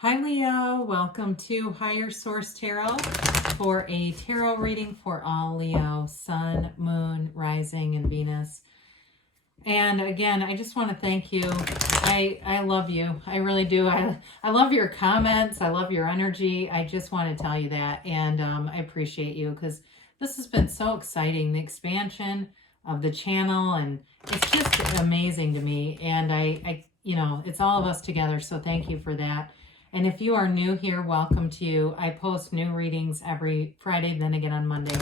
Hi Leo, welcome to Higher Source Tarot for a tarot reading for all Leo, Sun, Moon, Rising, and Venus. And again, I just want to thank you. I love you. I really do. I love your comments. I love your energy. I just want to tell you that. And I appreciate you because this has been so exciting. The expansion of the channel, and it's just amazing to me. And I it's all of us together. So thank you for that. And if you are new here, welcome to you. I post new readings every Friday, then again on Monday.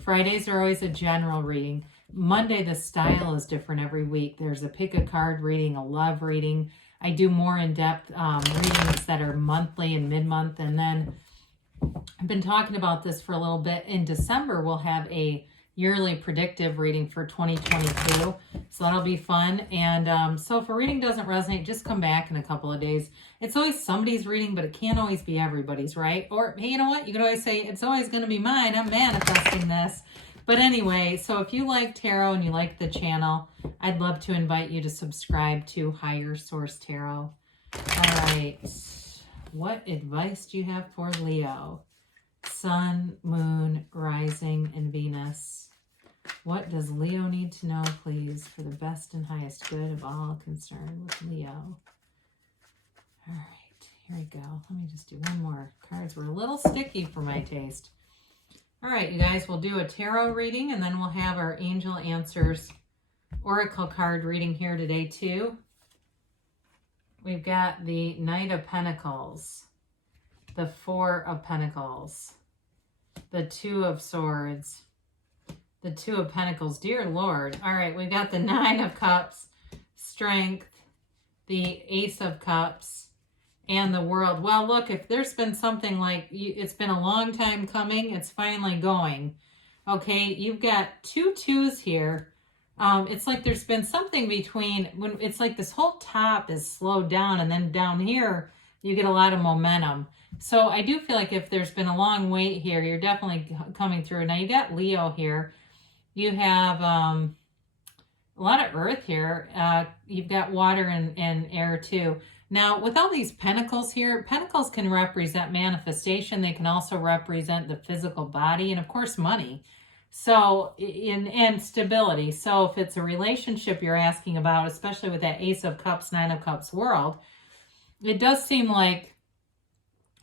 Fridays are always a general reading. Monday, the style is different every week. There's a pick a card reading, a love reading. I do more in-depth readings that are monthly and mid-month. And then I've been talking about this for a little bit. In December, we'll have a yearly predictive reading for 2022. So that'll be fun. And so if a reading doesn't resonate, just come back in a couple of days. It's always somebody's reading, but it can't always be everybody's, right? Or, hey, you know what? You could always say, it's always going to be mine. I'm manifesting this. But anyway, so if you like tarot and you like the channel, I'd love to invite you to subscribe to Higher Source Tarot. All right. What advice do you have for Leo? Sun, Moon, Rising, and Venus. What does Leo need to know, please, for the best and highest good of all concerned with Leo? All right, here we go. Let me just do one more. Cards were a little sticky for my taste. All right, you guys, we'll do a tarot reading, and then we'll have our Angel Answers Oracle card reading here today, too. We've got the Knight of Pentacles, the Four of Pentacles, the Two of Swords, the Two of Pentacles. Dear Lord. All right, we've got the Nine of Cups, Strength, the Ace of Cups, and the World. Well, look, if there's been something like, it's been a long time coming, it's finally going. Okay, you've got two twos here. It's like there's been something between, when it's like this whole top is slowed down, and then down here, you get a lot of momentum. So I do feel like if there's been a long wait here, you're definitely coming through. Now you got Leo here. You have a lot of earth here. You've got water and air too. Now with all these pentacles here, pentacles can represent manifestation. They can also represent the physical body and of course money. So and stability. So if it's a relationship you're asking about, especially with that Ace of Cups, Nine of Cups world, it does seem like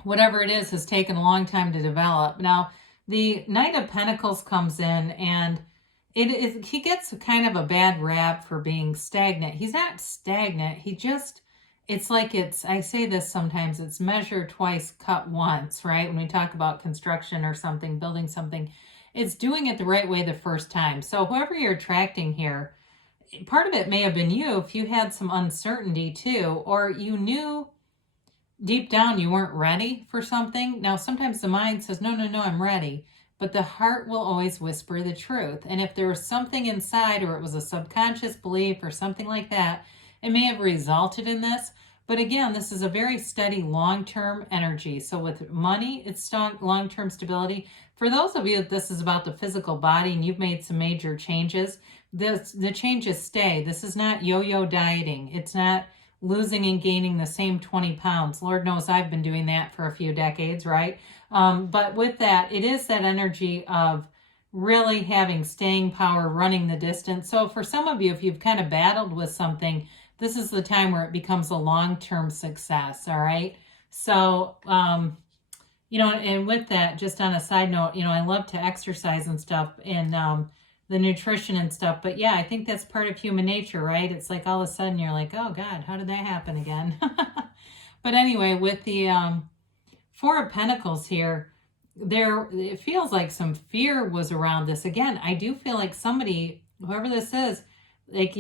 whatever it is has taken a long time to develop. Now, the Knight of Pentacles comes in, and he gets kind of a bad rap for being stagnant. He's not stagnant. It's like I say this sometimes, it's measure twice, cut once, right? When we talk about construction or something, building something, it's doing it the right way the first time. So whoever you're attracting here, part of it may have been you if you had some uncertainty too, or you knew deep down you weren't ready for something. Now, sometimes the mind says, no, I'm ready. But the heart will always whisper the truth. And if there was something inside, or it was a subconscious belief or something like that, it may have resulted in this. But again, this is a very steady long-term energy. So with money, it's strong long-term stability. For those of you that this is about the physical body and you've made some major changes, the changes stay. This is not yo-yo dieting. It's not losing and gaining the same 20 pounds. Lord knows I've been doing that for a few decades, right? But with that, it is that energy of really having staying power, running the distance. So for some of you, if you've kind of battled with something, this is the time where it becomes a long-term success, all right? So, and with that, just on a side note, I love to exercise and stuff, and the nutrition and stuff. But yeah, I think that's part of human nature, right? It's like all of a sudden you're like, oh God, how did that happen again? But anyway, with the Four of Pentacles here, it feels like some fear was around this. Again, I do feel like somebody, whoever this is, like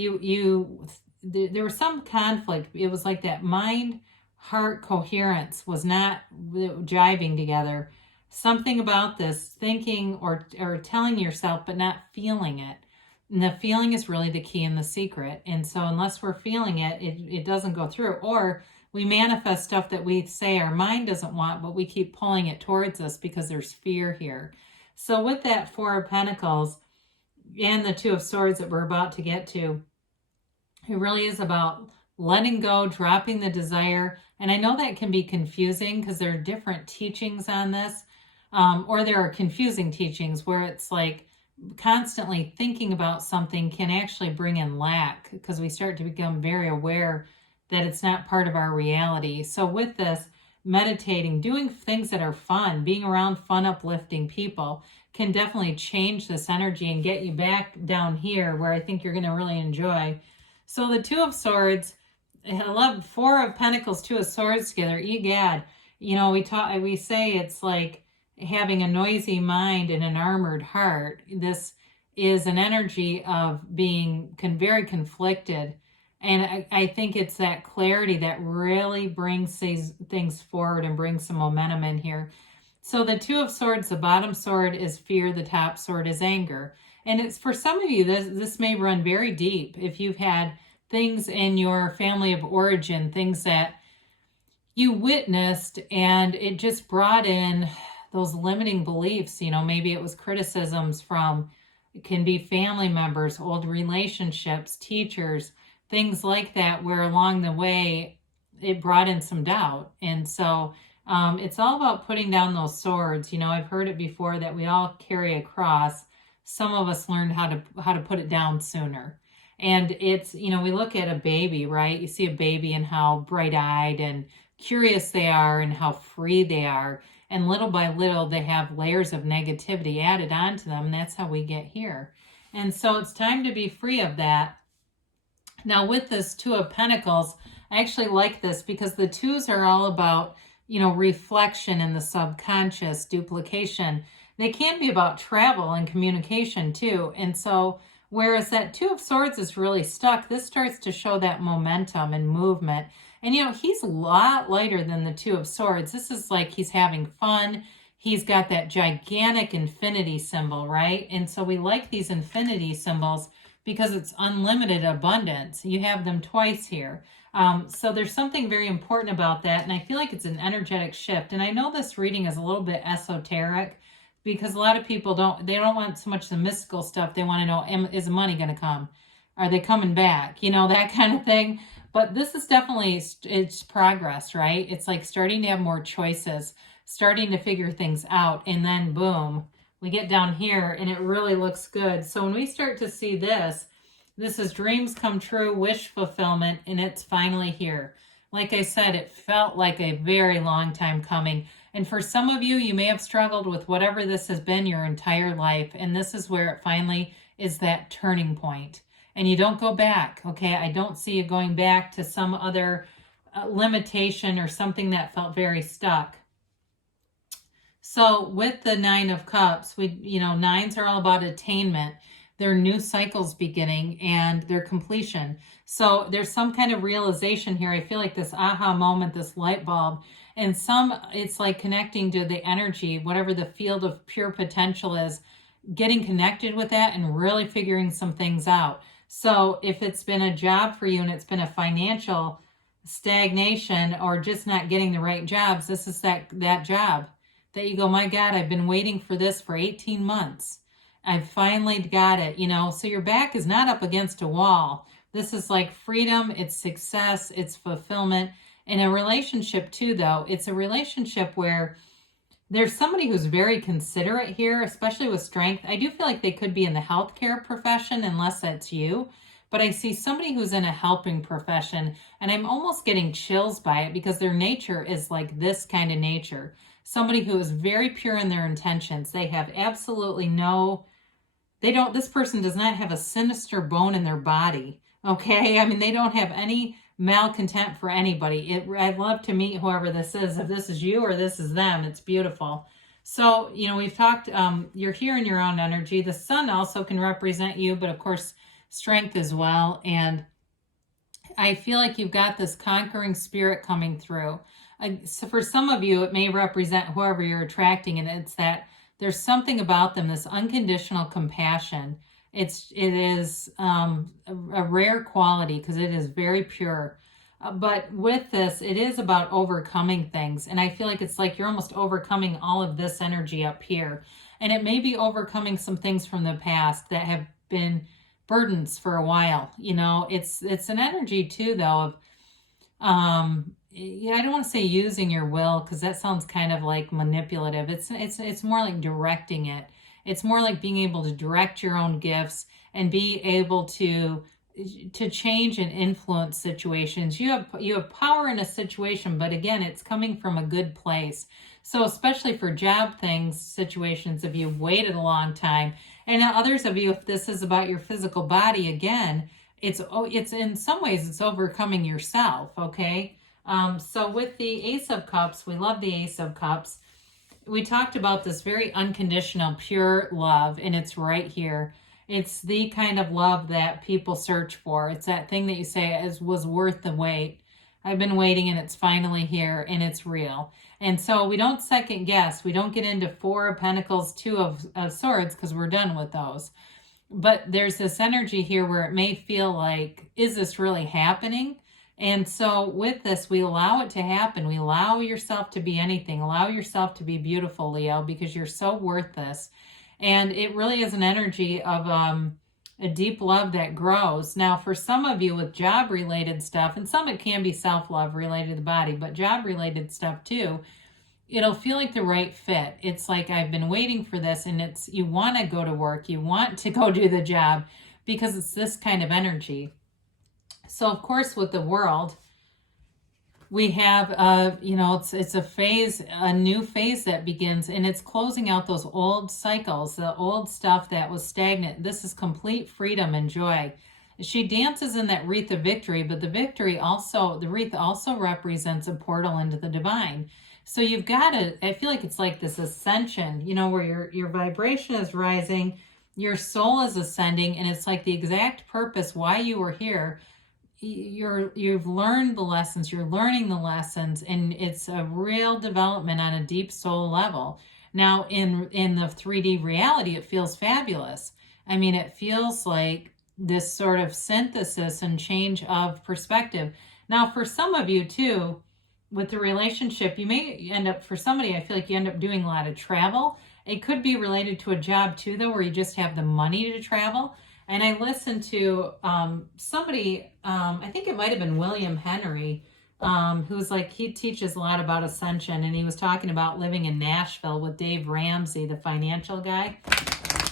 there was some conflict. It was like that mind-heart coherence was not jiving together. Something about this, thinking or telling yourself, but not feeling it. And the feeling is really the key and the secret. And so unless we're feeling it, it doesn't go through. Or we manifest stuff that we say our mind doesn't want, but we keep pulling it towards us because there's fear here. So with that Four of Pentacles and the Two of Swords that we're about to get to, it really is about letting go, dropping the desire. And I know that can be confusing because there are different teachings on this, or there are confusing teachings where it's like constantly thinking about something can actually bring in lack because we start to become very aware that it's not part of our reality. So with this, meditating, doing things that are fun, being around fun, uplifting people can definitely change this energy and get you back down here where I think you're going to really enjoy. So the Two of Swords, I love Four of Pentacles, Two of Swords together. Egad, you know, we say it's like having a noisy mind and an armored heart. This is an energy of being very conflicted. And I think it's that clarity that really brings these things forward and brings some momentum in here. So the Two of Swords, the bottom sword is fear, the top sword is anger. And it's for some of you, this may run very deep. If you've had things in your family of origin, things that you witnessed and it just brought in those limiting beliefs, you know, maybe it was criticisms from, it can be family members, old relationships, teachers, things like that, where along the way it brought in some doubt. And so it's all about putting down those swords. You know, I've heard it before that we all carry a cross. Some of us learned how to put it down sooner. And it's, you know, we look at a baby, right? You see a baby and how bright-eyed and curious they are and how free they are. And little by little, they have layers of negativity added onto them. And that's how we get here. And so it's time to be free of that. Now with this Two of Pentacles, I actually like this because the twos are all about, you know, reflection in the subconscious, duplication. They can be about travel and communication too. And so whereas that Two of Swords is really stuck, this starts to show that momentum and movement. And, you know, he's a lot lighter than the Two of Swords. This is like he's having fun. He's got that gigantic infinity symbol, right? And so we like these infinity symbols because it's unlimited abundance. You have them twice here. So there's something very important about that. And I feel like it's an energetic shift. And I know this reading is a little bit esoteric because a lot of people don't want so much the mystical stuff. They want to know, is money going to come? Are they coming back? You know, that kind of thing. But this is definitely, it's progress, right? It's like starting to have more choices, starting to figure things out. And then boom, we get down here and it really looks good. So when we start to see this, this is dreams come true, wish fulfillment, and it's finally here. Like I said, it felt like a very long time coming. And for some of you, you may have struggled with whatever this has been your entire life. And this is where it finally is that turning point. And you don't go back, okay? I don't see you going back to some other limitation or something that felt very stuck. So with the Nine of Cups, nines are all about attainment. They're new cycles beginning and their completion. So there's some kind of realization here. I feel like this aha moment, this light bulb, and it's like connecting to the energy, whatever the field of pure potential is, getting connected with that and really figuring some things out. So if it's been a job for you and it's been a financial stagnation or just not getting the right jobs, this is that job that you go, my God, I've been waiting for this for 18 months. I've finally got it, you know, so your back is not up against a wall. This is like freedom, it's success, it's fulfillment. In a relationship too, though, it's a relationship where there's somebody who's very considerate here, especially with strength. I do feel like they could be in the healthcare profession unless that's you. But I see somebody who's in a helping profession and I'm almost getting chills by it because their nature is like this kind of nature. Somebody who is very pure in their intentions. They have absolutely this person does not have a sinister bone in their body. Okay. I mean, they don't have any malcontent for anybody. I'd love to meet whoever this is. If this is you or this is them, it's beautiful. So, you know, we've talked, you're here in your own energy. The sun also can represent you, but of course, strength as well. And I feel like you've got this conquering spirit coming through. So for some of you, it may represent whoever you're attracting, and it's that there's something about them, this unconditional compassion. It is a rare quality because it is very pure. But with this, it is about overcoming things. And I feel like it's like you're almost overcoming all of this energy up here. And it may be overcoming some things from the past that have been burdens for a while. You know, it's an energy too, though, of Yeah, I don't want to say using your will because that sounds kind of like manipulative. It's more like directing it. It's more like being able to direct your own gifts and be able to change and influence situations. You have power in a situation, but again, it's coming from a good place. So especially for job things, situations, if you've waited a long time, and others of you, if this is about your physical body, again, it's in some ways it's overcoming yourself. Okay. So with the Ace of Cups, we love the Ace of Cups. We talked about this very unconditional, pure love, and it's right here. It's the kind of love that people search for. It's that thing that you say was worth the wait. I've been waiting and it's finally here and it's real. And so we don't second guess. We don't get into Four of Pentacles, Two of Swords, because we're done with those. But there's this energy here where it may feel like, is this really happening? And so with this, we allow it to happen. We allow yourself to be anything. Allow yourself to be beautiful, Leo, because you're so worth this. And it really is an energy of a deep love that grows. Now, for some of you with job-related stuff, and some it can be self-love related to the body, but job-related stuff too, it'll feel like the right fit. It's like, I've been waiting for this, and it's, you want to go to work, you want to go do the job because it's this kind of energy. So of course with the World, we have, it's a phase, a new phase that begins, and it's closing out those old cycles, the old stuff that was stagnant. This is complete freedom and joy. She dances in that wreath of victory, but the wreath also represents a portal into the divine. So you've got to, I feel like it's like this ascension, where your vibration is rising, your soul is ascending, and it's like the exact purpose why you were here. You've learned the lessons, you're learning the lessons, and it's a real development on a deep soul level. Now in the 3D reality, it feels fabulous. I mean, it feels like this sort of synthesis and change of perspective. Now for some of you too, with the relationship, you may end up, for somebody, I feel like you end up doing a lot of travel. It could be related to a job too, though, where you just have the money to travel. And I listened to somebody, I think it might have been William Henry, who's like, he teaches a lot about ascension. And he was talking about living in Nashville with Dave Ramsey, the financial guy.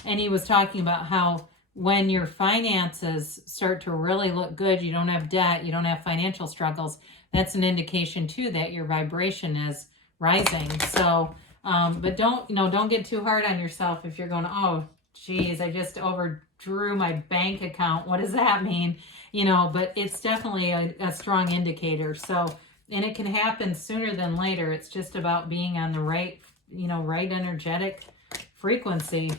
And he was talking about how when your finances start to really look good, you don't have debt, you don't have financial struggles, that's an indication too that your vibration is rising. So, but don't get too hard on yourself if you're going, oh, geez, I just overdrew my bank account. What does that mean? But it's definitely a strong indicator. So, and it can happen sooner than later. It's just about being on the right, right energetic frequency.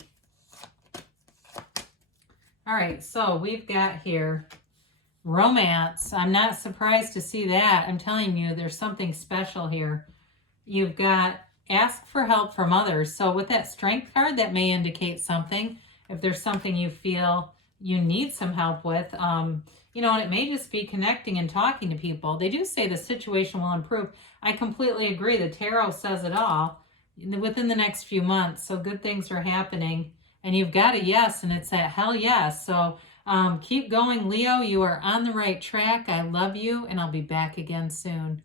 All right, so we've got here romance. I'm not surprised to see that. I'm telling you, there's something special here. You've got ask for help from others. So with that Strength card, that may indicate something. If there's something you feel you need some help with, and it may just be connecting and talking to people. They do say the situation will improve. I completely agree. The tarot says it all within the next few months. So good things are happening. And you've got a yes, and it's that hell yes. So keep going, Leo. You are on the right track. I love you, and I'll be back again soon.